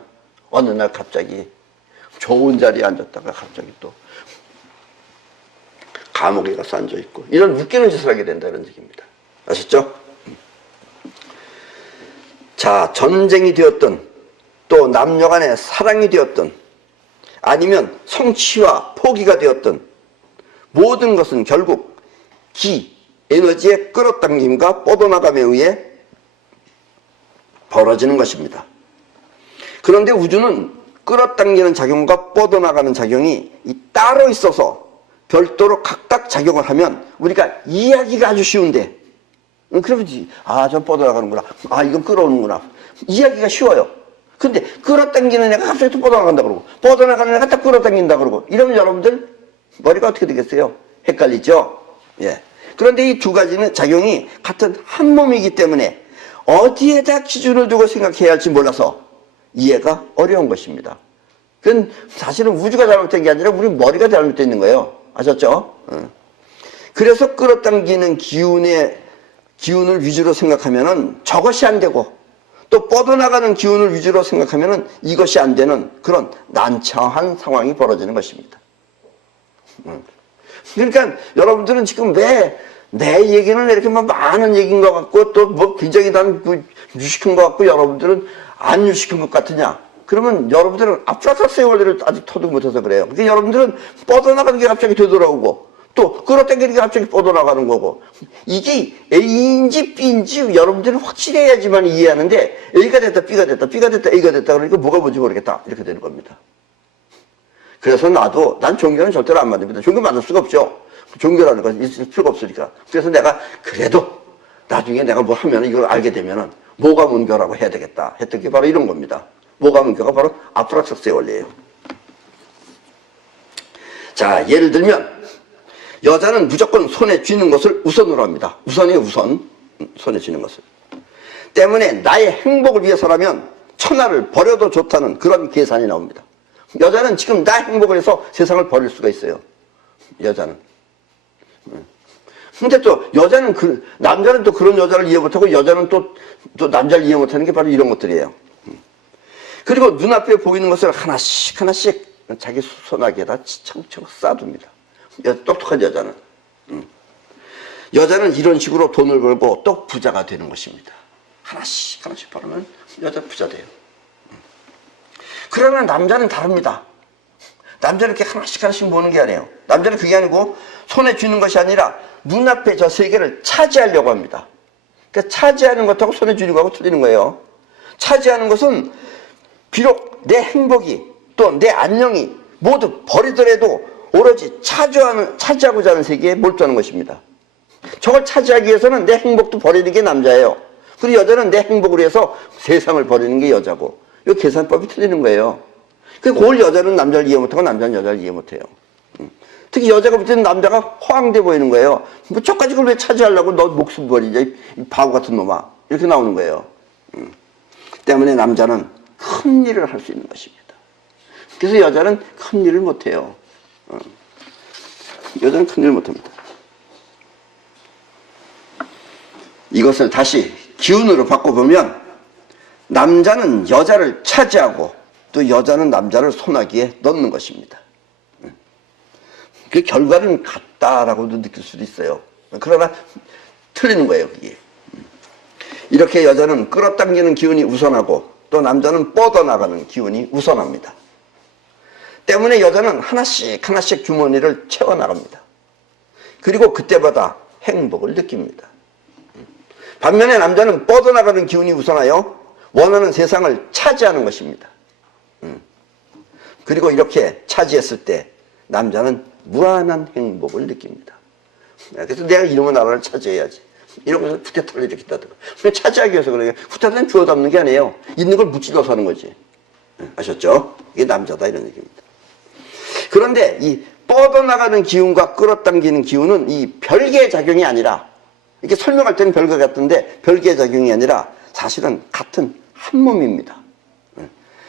어느 날 갑자기 좋은 자리에 앉았다가 갑자기 또 감옥에 가서 앉아있고 이런 웃기는 짓을 하게 된다 이런 얘기입니다. 아셨죠? 자, 전쟁이 되었든 또 남녀 간의 사랑이 되었든 아니면 성취와 포기가 되었든 모든 것은 결국 에너지의 끌어당김과 뻗어나감에 의해 벌어지는 것입니다. 그런데 우주는 끌어당기는 작용과 뻗어나가는 작용이 따로 있어서 별도로 각각 작용을 하면 우리가 이해하기가 아주 쉬운데 그러면 저 뻗어나가는구나. 이건 끌어오는구나. 이해하기가 쉬워요. 근데 끌어당기는 애가 갑자기 또 뻗어나간다 그러고 뻗어나가는 애가 딱 끌어당긴다 그러고 이러면 여러분들 머리가 어떻게 되겠어요? 헷갈리죠? 예. 그런데 이 2가지는 작용이 같은 한 몸이기 때문에 어디에다 기준을 두고 생각해야 할지 몰라서 이해가 어려운 것입니다. 그건 사실은 우주가 잘못된 게 아니라 우리 머리가 잘못되어 있는 거예요. 아셨죠? 그래서 끌어당기는 기운을 위주로 생각하면은 저것이 안 되고 또 뻗어나가는 기운을 위주로 생각하면은 이것이 안 되는 그런 난처한 상황이 벌어지는 것입니다. 그러니까 여러분들은 지금 왜 내 얘기는 이렇게 많은 얘기인 것 같고 또 뭐 굉장히 난 유식한 것 같고 여러분들은 안 유식한 것 같으냐? 그러면 여러분들은 아프라카스의 원리를 아직 터득 못해서 그래요. 그러니까 여러분들은 뻗어나가는 게 갑자기 되돌아오고 또 끌어당기는 게 갑자기 뻗어나가는 거고 이게 A인지 B인지 여러분들은 확실해야지만 이해하는데 A가 됐다 B가 됐다 B가 됐다 A가 됐다 그러니까 뭐가 뭔지 모르겠다 이렇게 되는 겁니다. 그래서 난 종교는 절대로 안 만듭니다. 종교 만들 수가 없죠. 종교라는 건 있을 필요가 없으니까. 그래서 내가 그래도 나중에 내가 뭐 하면 이걸 알게 되면은 모가문교라고 해야 되겠다 했던 게 바로 이런 겁니다. 모가문교가 바로 아프라크스의 원리예요. 자, 예를 들면 여자는 무조건 손에 쥐는 것을 우선으로 합니다. 우선이에요, 우선. 손에 쥐는 것을. 때문에 나의 행복을 위해서라면 천하를 버려도 좋다는 그런 계산이 나옵니다. 여자는 지금 나 행복을 해서 세상을 버릴 수가 있어요. 여자는. 근데 또 여자는 남자는 또 그런 여자를 이해 못하고 여자는 또 남자를 이해 못하는 게 바로 이런 것들이에요. 그리고 눈앞에 보이는 것을 하나씩 자기 손아귀에다 차곡차곡 쌓아둡니다. 똑똑한 여자는. 여자는 이런 식으로 돈을 벌고 또 부자가 되는 것입니다. 하나씩 하나씩 벌으면 여자 부자 돼요. 그러나 남자는 다릅니다. 남자는 이렇게 하나씩 하나씩 모으는 게 아니에요. 남자는 그게 아니고 손에 쥐는 것이 아니라 눈앞에 저 세계를 차지하려고 합니다. 그러니까 차지하는 것하고 손에 쥐는 것하고 틀리는 거예요. 차지하는 것은 비록 내 행복이 또 내 안녕이 모두 버리더라도 오로지 차지하고자 하는 세계에 몰두하는 것입니다. 저걸 차지하기 위해서는 내 행복도 버리는 게 남자예요. 그리고 여자는 내 행복을 위해서 세상을 버리는 게 여자고. 이 계산법이 틀리는 거예요. 그걸 여자는 남자를 이해 못하고 남자는 여자를 이해 못해요. 특히 여자가 볼 때는 남자가 허황돼 보이는 거예요. 뭐 저까지 그걸 왜 차지하려고 너 목숨 버리자 이 바보 같은 놈아. 이렇게 나오는 거예요. 때문에 남자는 큰 일을 할 수 있는 것입니다. 그래서 여자는 큰 일을 못해요. 여자는 큰 일을 못합니다. 이것을 다시 기운으로 바꿔보면 남자는 여자를 차지하고 또 여자는 남자를 손아귀에 넣는 것입니다. 그 결과는 같다라고도 느낄 수도 있어요. 그러나 틀리는 거예요, 그게. 이렇게 여자는 끌어당기는 기운이 우선하고 또 남자는 뻗어나가는 기운이 우선합니다. 때문에 여자는 하나씩 하나씩 주머니를 채워나갑니다. 그리고 그때마다 행복을 느낍니다. 반면에 남자는 뻗어나가는 기운이 우선하여 원하는 세상을 차지하는 것입니다. 그리고 이렇게 차지했을 때 남자는 무한한 행복을 느낍니다. 그래서 내가 이놈의 나라를 차지해야지. 이러면서 후퇴타를 일으킨다든가. 차지하기 위해서 그래요. 후퇴타는 주워 담는 게 아니에요. 있는 걸 묻지러서 하는 거지. 아셨죠? 이게 남자다 이런 얘기입니다. 그런데 이 뻗어나가는 기운과 끌어당기는 기운은 이 별개의 작용이 아니라 이렇게 설명할 때는 별거 같은데 별개의 작용이 아니라 사실은 같은 한 몸입니다.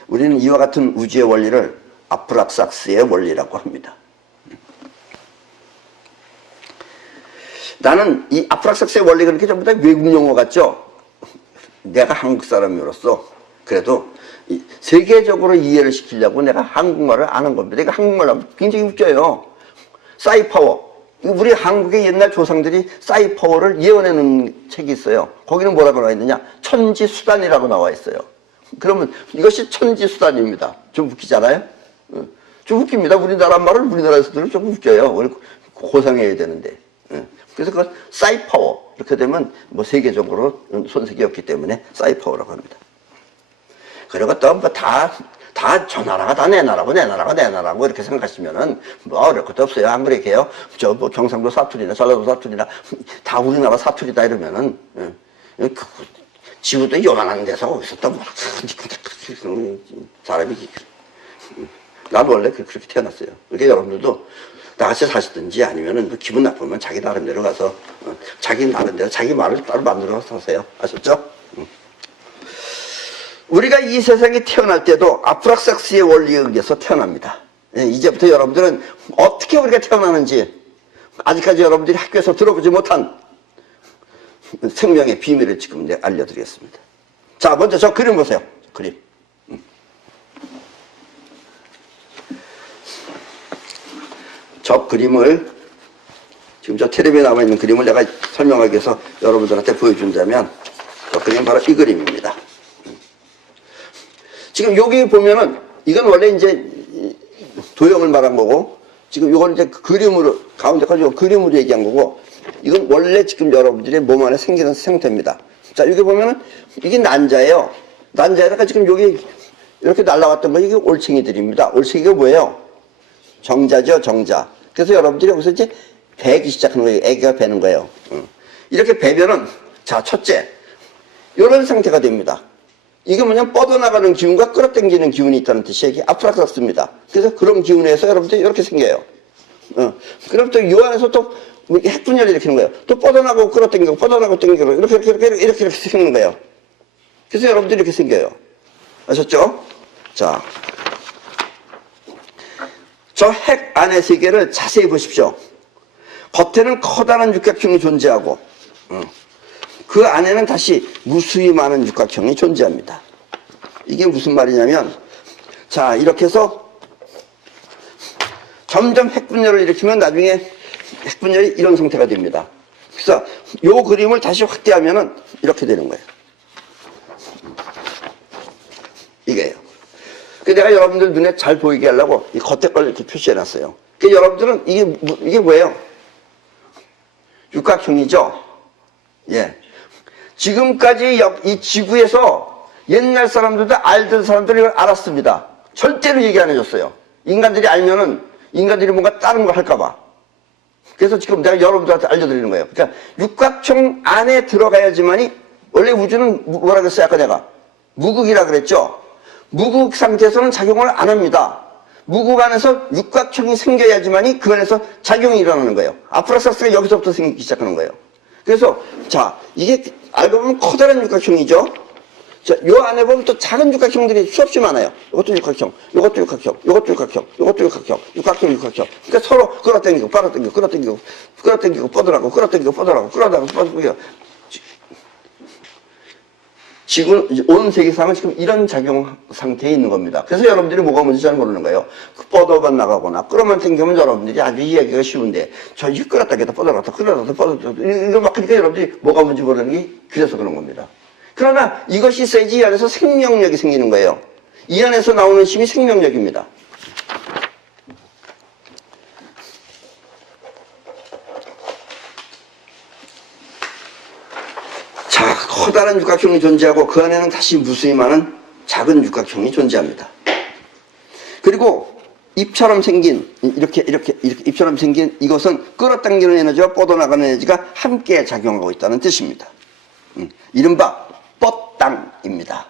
우리는 이와 같은 우주의 원리를 아프락삭스의 원리라고 합니다. 나는 이 아프락삭스의 원리가 그렇게 전부 다 외국 용어 같죠? 내가 한국 사람으로서 그래도 세계적으로 이해를 시키려고 내가 한국말을 아는 겁니다. 내가 한국말 하면 굉장히 웃겨요. 싸이파워. 우리 한국의 옛날 조상들이 싸이파워를 예언해놓은 책이 있어요. 거기는 뭐라고 나와 있느냐? 천지수단이라고 나와 있어요. 그러면 이것이 천지수단입니다. 좀 웃기지 않아요? 좀 웃깁니다. 우리나라 말을 우리나라에서 들으면 조금 웃겨요. 고상해야 되는데. 그래서 그걸 싸이파워. 이렇게 되면 뭐 세계적으로 손색이 없기 때문에 싸이파워라고 합니다. 그리고 또 뭐 다 저 나라가 다 내 나라고 내 나라가 내 나라고 이렇게 생각하시면은 뭐 어려울 것도 없어요. 안 그래요? 저 뭐 경상도 사투리나 전라도 사투리나 다 우리나라 사투리다 이러면은 지구도 요만한 데서 어디서 또 사람이 난 원래 그렇게 태어났어요. 그러니까 여러분들도 나같이 사시든지 아니면은 기분 나쁘면 자기 나름대로 가서 자기 나름대로 자기 말을 따로 만들어서 사세요. 아셨죠? 우리가 이 세상에 태어날 때도 아프락삭스의 원리에 의해서 태어납니다. 이제부터 여러분들은 어떻게 우리가 태어나는지 아직까지 여러분들이 학교에서 들어보지 못한 생명의 비밀을 지금 알려드리겠습니다. 자, 먼저 저 그림 보세요. 그림. 저 그림을 지금 저 텔레비에 나와 있는 그림을 내가 설명하기 위해서 여러분들한테 보여준다면 저 그림은 바로 이 그림입니다. 지금 여기 보면은 이건 원래 이제 도형을 말한 거고 지금 이건 이제 그림으로 가운데 가지고 그림으로 얘기한 거고 이건 원래 지금 여러분들의 몸 안에 생기는 형태입니다. 자, 여기 보면은 이게 난자예요. 난자에다가 지금 여기 이렇게 날라왔던 거 이게 올챙이들입니다. 올챙이가 뭐예요? 정자죠, 정자. 그래서 여러분들이 여기서 이제 배기 시작하는 거예요. 애기가 배는 거예요. 이렇게 배면은 자, 첫째 이런 상태가 됩니다. 이게 뭐냐면 뻗어나가는 기운과 끌어당기는 기운이 있다는 뜻이에요. 이게 아프락삭스입니다. 그래서 그런 기운에서 여러분들이 이렇게 생겨요. 그럼 또 이 안에서 또 핵분열이 일으키는 거예요. 또 뻗어나가고 끌어당기고 뻗어나가고 당기고 이렇게 생기는 거예요. 그래서 여러분들이 이렇게 생겨요. 아셨죠? 자, 저 핵 안의 세계를 자세히 보십시오. 겉에는 커다란 육각형이 존재하고 그 안에는 다시 무수히 많은 육각형이 존재합니다. 이게 무슨 말이냐면 자, 이렇게 해서 점점 핵분열을 일으키면 나중에 핵분열이 이런 상태가 됩니다. 그래서 요 그림을 다시 확대하면은 이렇게 되는 거예요. 이게요. 내가 여러분들 눈에 잘 보이게 하려고 이 겉에 걸 이렇게 표시해 놨어요. 여러분들은 이게 뭐예요? 육각형이죠? 예. 지금까지 이 지구에서 옛날 사람들도 알던 사람들이 이걸 알았습니다. 절대로 얘기 안 해줬어요. 인간들이 알면은 인간들이 뭔가 다른 걸 할까봐. 그래서 지금 내가 여러분들한테 알려드리는 거예요. 그러니까 육각형 안에 들어가야지만이, 원래 우주는 뭐라 그랬어요? 아까 내가 무극이라 그랬죠? 무극 상태에서는 작용을 안 합니다. 무극 안에서 육각형이 생겨야지만이 그 안에서 작용이 일어나는 거예요. 아프라사스가 여기서부터 생기기 시작하는 거예요. 그래서 자, 이게 알고 보면 커다란 육각형이죠. 자, 요 안에 보면 또 작은 육각형들이 수없이 많아요. 이것도 육각형, 이것도 육각형, 이것도 육각형, 이것도 육각형, 육각형. 그러니까 서로 끌어당기고, 빨아당기고, 끌어당기고, 뻗어나고, 끌어당기고, 뻗어나고, 뻗어나고. 지금 온 세계상은 지금 이런 작용 상태에 있는 겁니다. 그래서 여러분들이 뭐가 뭔지 잘 모르는 거예요. 뻗어만 나가거나 끌어만 당기면 여러분들이 아주 이해하기가 쉬운데, 저 이 끌었다기다 뻗어놨다, 이거 막 하니까 여러분들이 뭐가 뭔지 모르는 게 그래서 그런 겁니다. 그러나 이것이 있어야지 이 안에서 생명력이 생기는 거예요. 이 안에서 나오는 힘이 생명력입니다. 자, 커다란 육각형이 존재하고 그 안에는 다시 무수히 많은 작은 육각형이 존재합니다. 그리고 입처럼 생긴 이렇게 입처럼 생긴 이것은 끌어당기는 에너지와 뻗어나가는 에너지가 함께 작용하고 있다는 뜻입니다. 이른바 뻗당입니다.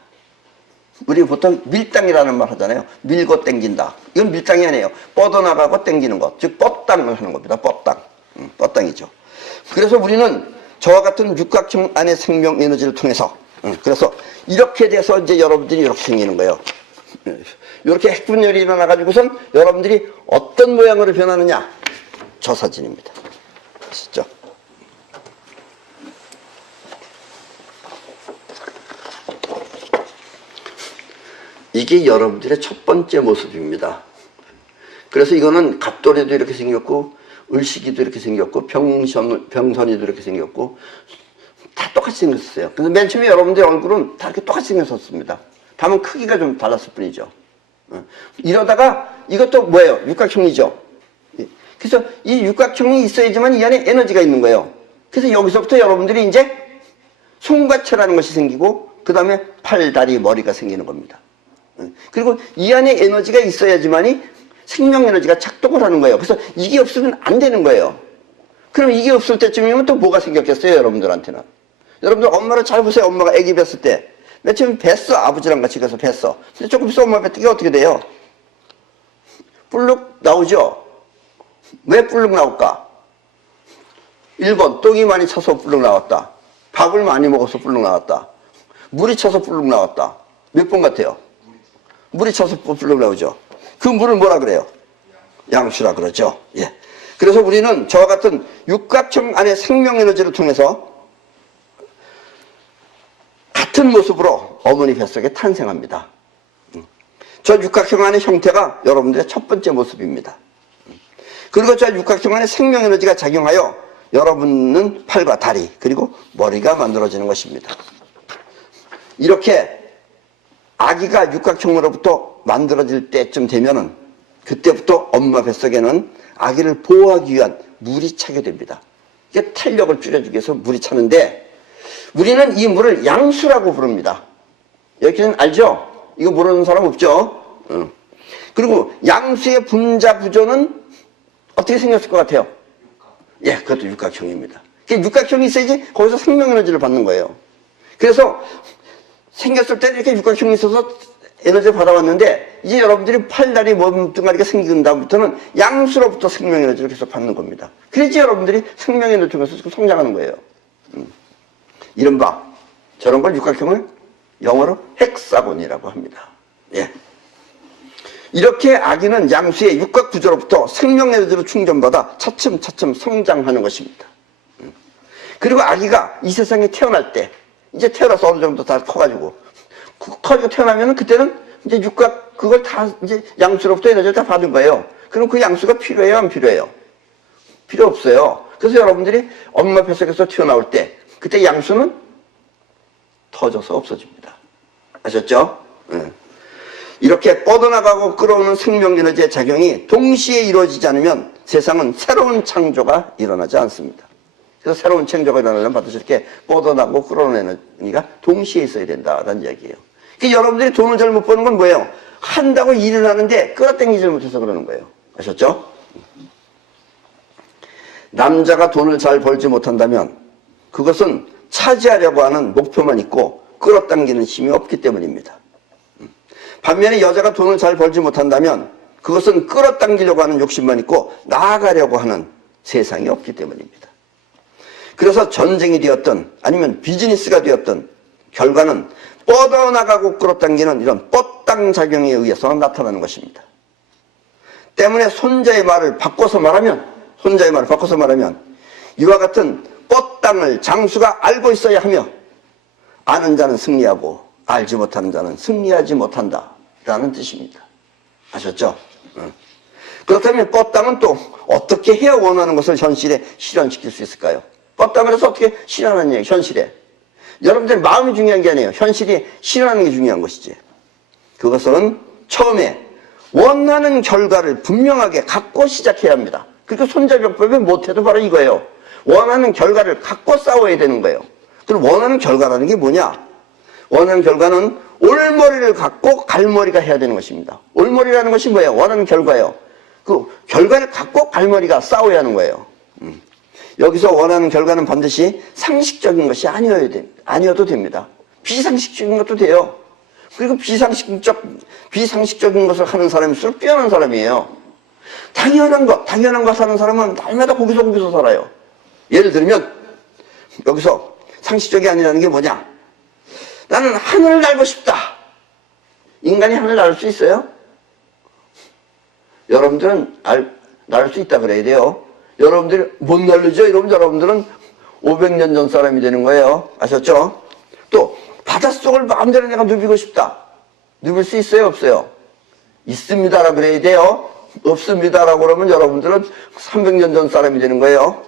우리 보통 밀당이라는 말 하잖아요. 밀고 당긴다. 이건 밀당이 아니에요. 뻗어나가고 당기는 것. 즉 뻗당을 하는 겁니다. 뻗당. 뻗당이죠. 그래서 우리는 저와 같은 육각형 안의 생명 에너지를 통해서, 그래서 이렇게 돼서 이제 여러분들이 이렇게 생기는 거예요. 이렇게 핵분열이 일어나가지고선 여러분들이 어떤 모양으로 변하느냐? 저 사진입니다. 아시죠? 이게 여러분들의 첫 번째 모습입니다. 그래서 이거는 갑돌이도 이렇게 생겼고, 을식이도 이렇게 생겼고, 병선이도 이렇게 생겼고, 다 똑같이 생겼어요. 그래서 맨 처음에 여러분들의 얼굴은 다 이렇게 똑같이 생겼었습니다. 다만 크기가 좀 달랐을 뿐이죠. 이러다가 이것도 뭐예요? 육각형이죠. 그래서 이 육각형이 있어야지만 이 안에 에너지가 있는 거예요. 그래서 여기서부터 여러분들이 이제 송과체라는 것이 생기고, 그 다음에 팔, 다리, 머리가 생기는 겁니다. 그리고 이 안에 에너지가 있어야지만이 생명 에너지가 작동을 하는 거예요. 그래서 이게 없으면 안 되는 거예요. 그럼 이게 없을 때쯤이면 또 뭐가 생겼겠어요, 여러분들한테는? 여러분들 엄마를 잘 보세요. 엄마가 아기 뵀을 때. 맨 처음에 뵀어. 아버지랑 같이 가서 뵀어. 근데 조금 있어 엄마 뵀더니 어떻게 돼요? 뿔룩 나오죠? 왜 뿔룩 나올까? 1번, 똥이 많이 차서 뿔룩 나왔다. 밥을 많이 먹어서 뿔룩 나왔다. 물이 차서 뿔룩 나왔다. 몇 번 같아요? 물이 차서 뿔룩 나오죠. 그 물을 뭐라 그래요? 양수라 그러죠. 예. 그래서 우리는 저와 같은 육각형 안의 생명 에너지를 통해서 같은 모습으로 어머니 뱃속에 탄생합니다. 저 육각형 안의 형태가 여러분들의 첫 번째 모습입니다. 그리고 저 육각형 안에 생명 에너지가 작용하여 여러분은 팔과 다리 그리고 머리가 만들어지는 것입니다. 이렇게 아기가 육각형으로부터 만들어질 때쯤 되면은 그때부터 엄마 뱃속에는 아기를 보호하기 위한 물이 차게 됩니다. 이게 탄력을 줄여주기 위해서 물이 차는데 우리는 이 물을 양수라고 부릅니다. 여기는 알죠? 이거 모르는 사람 없죠? 그리고 양수의 분자 구조는 어떻게 생겼을 것 같아요? 예, 그것도 육각형입니다. 육각형이 있어야지 거기서 생명 에너지를 받는 거예요. 그래서 생겼을 때 이렇게 육각형이 있어서 에너지를 받아왔는데 이제 여러분들이 팔다리 몸뚱아리가 생긴 다음부터는 양수로부터 생명 에너지를 계속 받는 겁니다. 그래야지 여러분들이 생명 에너지를 통해서 지금 성장하는 거예요. 이른바 저런 걸 육각형을 영어로 헥사곤이라고 합니다. 예. 이렇게 아기는 양수의 육각 구조로부터 생명 에너지로 충전받아 차츰차츰 성장하는 것입니다. 그리고 아기가 이 세상에 태어날 때 이제 태어나서 어느 정도 다 커가지고 태어나면은 그때는 이제 육각 그걸 다 이제 양수로부터 에너지를 다 받은 거예요. 그럼 그 양수가 필요해요, 안 필요해요? 필요 없어요. 그래서 여러분들이 엄마 뱃속에서 튀어나올 때 그때 양수는 터져서 없어집니다. 아셨죠? 네. 이렇게 뻗어나가고 끌어오는 생명에너지의 작용이 동시에 이루어지지 않으면 세상은 새로운 창조가 일어나지 않습니다. 그래서 새로운 창조가 일어나려면 반드시 이렇게 뻗어나가고 끌어오는 에너지가 동시에 있어야 된다는 이야기예요. 그러니까 여러분들이 돈을 잘 못 버는 건 뭐예요? 한다고 일을 하는데 끌어당기지 못해서 그러는 거예요. 아셨죠? 남자가 돈을 잘 벌지 못한다면 그것은 차지하려고 하는 목표만 있고 끌어당기는 힘이 없기 때문입니다. 반면에 여자가 돈을 잘 벌지 못한다면 그것은 끌어당기려고 하는 욕심만 있고 나아가려고 하는 세상이 없기 때문입니다. 그래서 전쟁이 되었든 아니면 비즈니스가 되었든 결과는 뻗어나가고 끌어당기는 이런 뻗당 작용에 의해서 나타나는 것입니다. 때문에 손자의 말을 바꿔서 말하면 이와 같은 뻗당을 장수가 알고 있어야 하며 아는 자는 승리하고 알지 못하는 자는 승리하지 못한다 라는 뜻입니다. 아셨죠? 그렇다면 뻗당은 또 어떻게 해야 원하는 것을 현실에 실현시킬 수 있을까요? 뻗당을 해서 어떻게 실현하는 얘기 현실에. 여러분들 마음이 중요한 게 아니에요. 현실이 실현하는 게 중요한 것이지. 그것은 처음에 원하는 결과를 분명하게 갖고 시작해야 합니다. 그러니까 손자병법이 못해도 바로 이거예요. 원하는 결과를 갖고 싸워야 되는 거예요. 그럼 원하는 결과라는 게 뭐냐? 원하는 결과는 올머리를 갖고 갈머리가 해야 되는 것입니다. 올머리라는 것이 뭐예요? 원하는 결과예요. 그 결과를 갖고 갈머리가 싸워야 하는 거예요. 여기서 원하는 결과는 반드시 상식적인 것이 아니어도 됩니다. 비상식적인 것도 돼요. 그리고 비상식적인 것을 하는 사람일수록 뛰어난 사람이에요. 당연한 것 하는 사람은 날마다 거기서 살아요. 예를 들면 여기서 상식적이 아니라는 게 뭐냐? 나는 하늘을 날고 싶다. 인간이 하늘을 날 수 있어요? 여러분들은 날 수 있다 그래야 돼요. 여러분들이 못 날르죠? 이러면 여러분들은 500년 전 사람이 되는 거예요. 아셨죠? 또 바닷속을 마음대로 내가 누비고 싶다. 누빌 수 있어요? 없어요? 있습니다라고 그래야 돼요. 없습니다라고 그러면 여러분들은 300년 전 사람이 되는 거예요.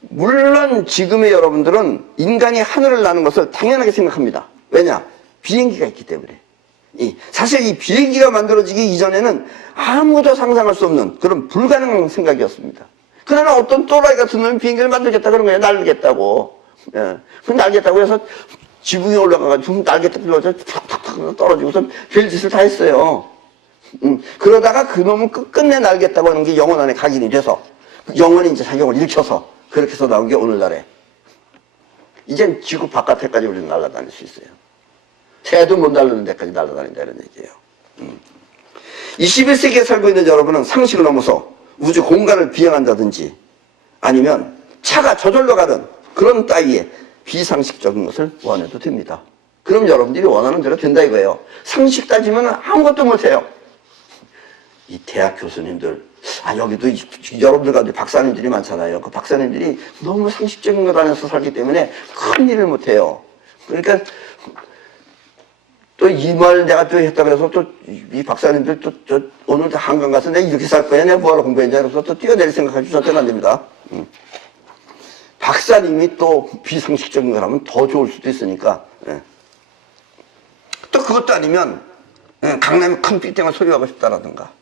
물론 지금의 여러분들은 인간이 하늘을 나는 것을 당연하게 생각합니다. 왜냐? 비행기가 있기 때문에. 사실 이 비행기가 만들어지기 이전에는 아무도 상상할 수 없는 그런 불가능한 생각이었습니다. 그러나 어떤 또라이 같은 놈이 비행기를 만들겠다 그런 거예요. 날겠다고. 예. 그 날겠다고 해서 지붕에 올라가가지고 날겠다 불러서 탁탁탁 떨어지고서 별짓을 다 했어요. 그러다가 그 놈은 끝끝내 날겠다고 하는 게 영혼 안에 각인이 돼서 영혼이 이제 작용을 일으켜서 그렇게 해서 나온 게 오늘날에 이젠 지구 바깥에까지 우리는 날아다닐 수 있어요. 새도 못 날르는 데까지 날아다닌다 이런 얘기예요. 21세기에 살고 있는 여러분은 상식을 넘어서 우주 공간을 비행한다든지 아니면 차가 저절로 가는 그런 따위의 비상식적인 것을 원해도 됩니다. 그럼 여러분들이 원하는 대로 된다 이거예요. 상식 따지면 아무것도 못해요. 이 대학 교수님들, 여기도 여러분들 가운데 박사님들이 많잖아요. 그 박사님들이 너무 상식적인 것 안에서 살기 때문에 큰 일을 못해요. 그러니까 또 이 말 내가 또 했다 그래서 또 이 박사님들 또 오늘 한강 가서 내가 이렇게 살 거야. 내가 뭐하러 공부했냐. 그래서 또 뛰어내릴 생각하지 절대로 안 됩니다. 박사님이 또 비상식적인 걸 하면 더 좋을 수도 있으니까. 예. 또 그것도 아니면 강남에 큰 빌딩을 소유하고 싶다라든가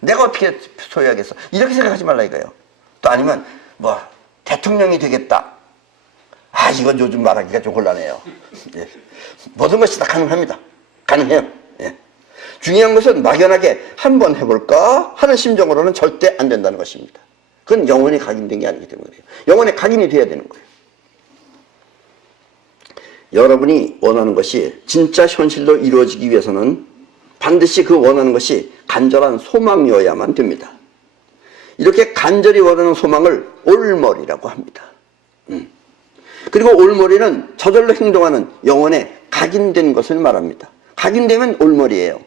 내가 어떻게 소유하겠어. 이렇게 생각하지 말라 이거예요. 또 아니면 뭐 대통령이 되겠다. 이건 요즘 말하기가 좀 곤란해요. 예. 모든 것이 다 가능합니다. 가능해요. 예. 중요한 것은 막연하게 한번 해볼까 하는 심정으로는 절대 안 된다는 것입니다. 그건 영혼이 각인된 게 아니기 때문에 그래요. 영혼에 각인이 돼야 되는 거예요. 여러분이 원하는 것이 진짜 현실로 이루어지기 위해서는 반드시 그 원하는 것이 간절한 소망이어야만 됩니다. 이렇게 간절히 원하는 소망을 올머리라고 합니다. 그리고 올머리는 저절로 행동하는 영혼에 각인된 것을 말합니다. 각인되면 올머리예요.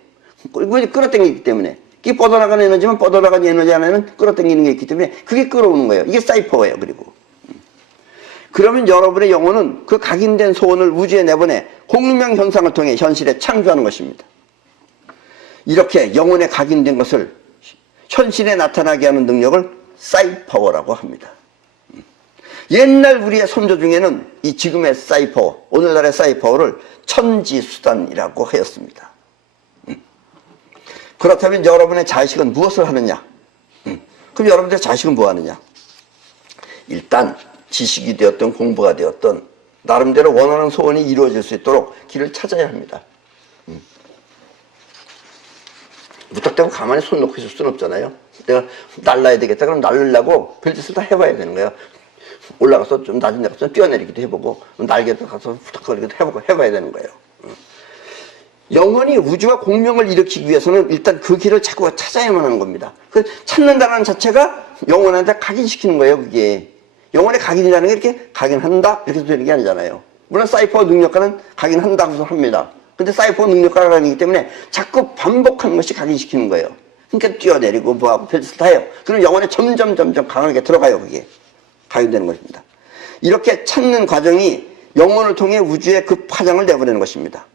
끌어당기기 때문에. 이게 뻗어나가는 에너지면 뻗어나가는 에너지 안에는 끌어당기는 게 있기 때문에 그게 끌어오는 거예요. 이게 사이퍼예요. 그리고 그러면 여러분의 영혼은 그 각인된 소원을 우주에 내보내 공명 현상을 통해 현실에 창조하는 것입니다. 이렇게 영혼에 각인된 것을 현실에 나타나게 하는 능력을 사이파워라고 합니다. 옛날 우리의 선조 중에는 이 지금의 사이파워, 오늘날의 사이파워를 천지수단이라고 하였습니다. 그렇다면 여러분의 자식은 무엇을 하느냐? 그럼 여러분의 자식은 뭐 하느냐? 일단 지식이 되었던 공부가 되었던 나름대로 원하는 소원이 이루어질 수 있도록 길을 찾아야 합니다. 무턱대고 가만히 손 놓고 있을 수는 없잖아요. 내가 날라야 되겠다 그럼 날르려고 별짓을 다 해봐야 되는 거예요. 올라가서 좀 낮은 데 가서 뛰어내리기도 해보고 날개도 가서 후딱거리기도 해보고 해봐야 되는 거예요. 영원히 우주와 공명을 일으키기 위해서는 일단 그 길을 자꾸 찾아야만 하는 겁니다. 그 찾는다는 자체가 영혼한테 각인시키는 거예요. 그게 영혼의 각인이라는 게 이렇게 각인한다 이렇게 되는 게 아니잖아요. 물론 사이퍼 능력가는 각인한다고 합니다. 근데 사이퍼 능력가가 아니기 때문에 자꾸 반복하는 것이 각인시키는 거예요. 그러니까 뛰어내리고 뭐하고 별짓을 다 해요. 그럼 영혼에 점점 강하게 들어가요. 그게 각인되는 것입니다. 이렇게 찾는 과정이 영혼을 통해 우주의 그 파장을 내보내는 것입니다.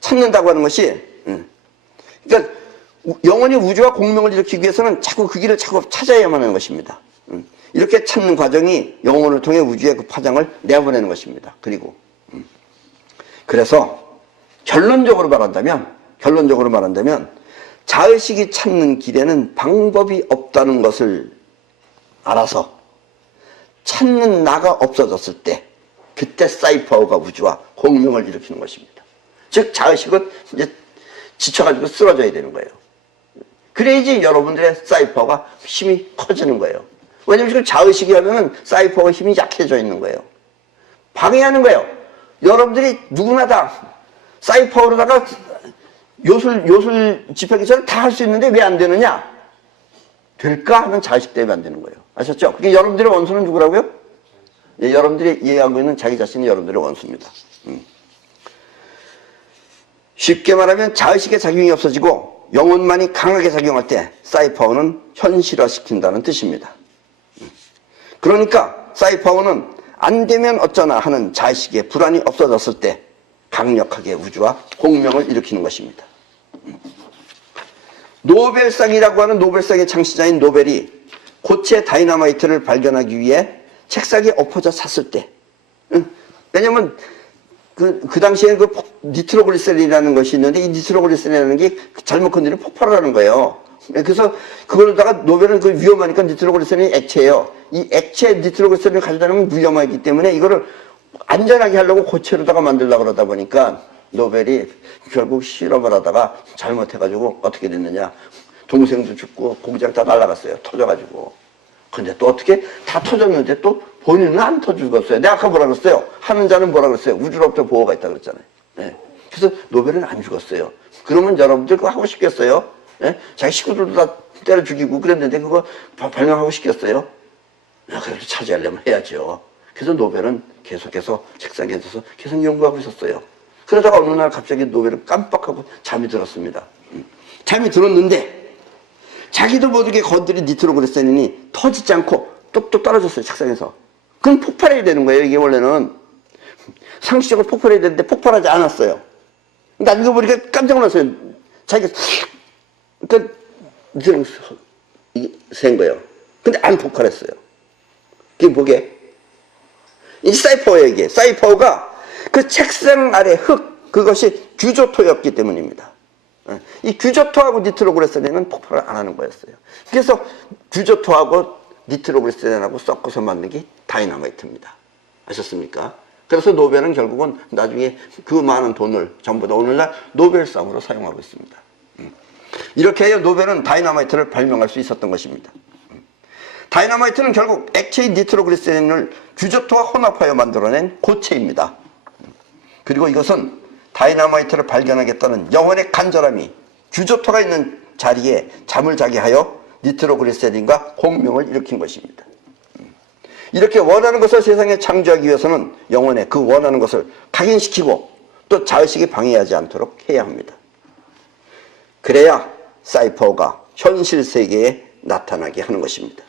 찾는다고 하는 것이 그러니까 영혼이 우주와 공명을 일으키기 위해서는 자꾸 그 길을 자꾸 찾아야만 하는 것입니다. 이렇게 찾는 과정이 영혼을 통해 우주의 그 파장을 내보내는 것입니다. 그리고 그래서 결론적으로 말한다면 자의식이 찾는 길에는 방법이 없다는 것을 알아서 찾는 나가 없어졌을 때 그때 사이파워가 우주와 공명을 일으키는 것입니다. 즉 자의식은 이제 지쳐가지고 쓰러져야 되는 거예요. 그래야지 여러분들의 사이파워가 힘이 커지는 거예요. 왜냐면 지금 자의식이 하면은 사이파워 힘이 약해져 있는 거예요. 방해하는 거예요. 여러분들이 누구나 다 사이파워로다가 요술 집회기 전에 다 할 수 있는데 왜 안 되느냐? 될까 하는 자의식 때문에 안 되는 거예요. 아셨죠? 그게 여러분들의 원수는 누구라고요? 예, 여러분들이 이해하고 있는 자기 자신이 여러분들의 원수입니다. 쉽게 말하면 자의식의 작용이 없어지고 영혼만이 강하게 작용할 때 사이파워는 현실화시킨다는 뜻입니다. 그러니까 사이파워는 안 되면 어쩌나 하는 자의식의 불안이 없어졌을 때 강력하게 우주와 공명을 일으키는 것입니다. 노벨상이라고 하는 노벨상의 창시자인 노벨이 고체 다이너마이트를 발견하기 위해 책상에 엎어져 잤을 때, 왜냐면 그 당시에 그 니트로글리세린이라는 것이 있는데 이 니트로글리세린이라는 게 잘못 건드리면 폭발을 하는 거예요. 그래서 그걸로다가 노벨은 그 위험하니까 니트로글리세린이 액체예요. 이 액체 니트로글리세린을 가져다 놓으면 위험하기 때문에 이거를 안전하게 하려고 고체로다가 만들려고 그러다 보니까 노벨이 결국 실험을 하다가 잘못해가지고 어떻게 됐느냐. 동생도 죽고 공장 다 날아갔어요. 터져가지고. 근데 또 어떻게 다 터졌는데 또 본인은 안 터지겠어요. 내가 아까 뭐라 그랬어요? 하는 자는 뭐라 그랬어요? 우주로부터 보호가 있다 그랬잖아요. 네. 그래서 노벨은 안 죽었어요. 그러면 여러분들 그거 하고 싶겠어요? 네? 자기 식구들도 다 때려 죽이고 그랬는데 그거 발명하고 싶겠어요? 그래도 차지하려면 해야죠. 그래서 노벨은 계속해서 책상에 앉아서 계속 연구하고 있었어요. 그러다가 어느 날 갑자기 노벨은 깜빡하고 잠이 들었습니다. 잠이 들었는데 자기도 모르게 건드린 니트로글리세린이 터지지 않고 뚝뚝 떨어졌어요. 책상에서. 그럼 폭발해야 되는 거예요. 이게 원래는 상식적으로 폭발해야 되는데 폭발하지 않았어요. 나중에 보니까 깜짝 놀랐어요. 자기가 그러니까 센 거예요. 근데 안 폭발했어요. 그게 뭐게? 이 사이파워예요. 이게 사이파워가 그 책상 아래 흙 그것이 규조토였기 때문입니다. 이 규조토하고 니트로글리세린은 폭발을 안 하는 거였어요. 그래서 규조토하고 니트로글리세린하고 섞어서 만든 게 다이너마이트입니다. 아셨습니까? 그래서 노벨은 결국은 나중에 그 많은 돈을 전부 다 오늘날 노벨상으로 사용하고 있습니다. 이렇게 해야 노벨은 다이너마이트를 발명할 수 있었던 것입니다. 다이너마이트는 결국 액체인 니트로글리세린을 규조토와 혼합하여 만들어낸 고체입니다. 그리고 이것은 다이너마이트를 발견하겠다는 영혼의 간절함이 규조토가 있는 자리에 잠을 자게 하여 니트로글리세린과 공명을 일으킨 것입니다. 이렇게 원하는 것을 세상에 창조하기 위해서는 영혼의 그 원하는 것을 각인시키고 또 자의식이 방해하지 않도록 해야 합니다. 그래야 사이파워가 현실 세계에 나타나게 하는 것입니다.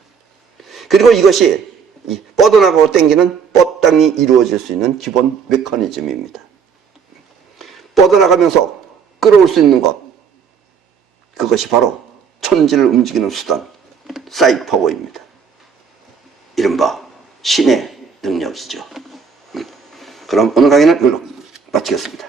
그리고 이것이 뻗어나가고 땡기는 뻗당이 이루어질 수 있는 기본 메커니즘입니다. 뻗어나가면서 끌어올 수 있는 것, 그것이 바로 천지를 움직이는 수단, 사이퍼워입니다. 이른바 신의 능력이죠. 그럼 오늘 강의는 이걸로 마치겠습니다.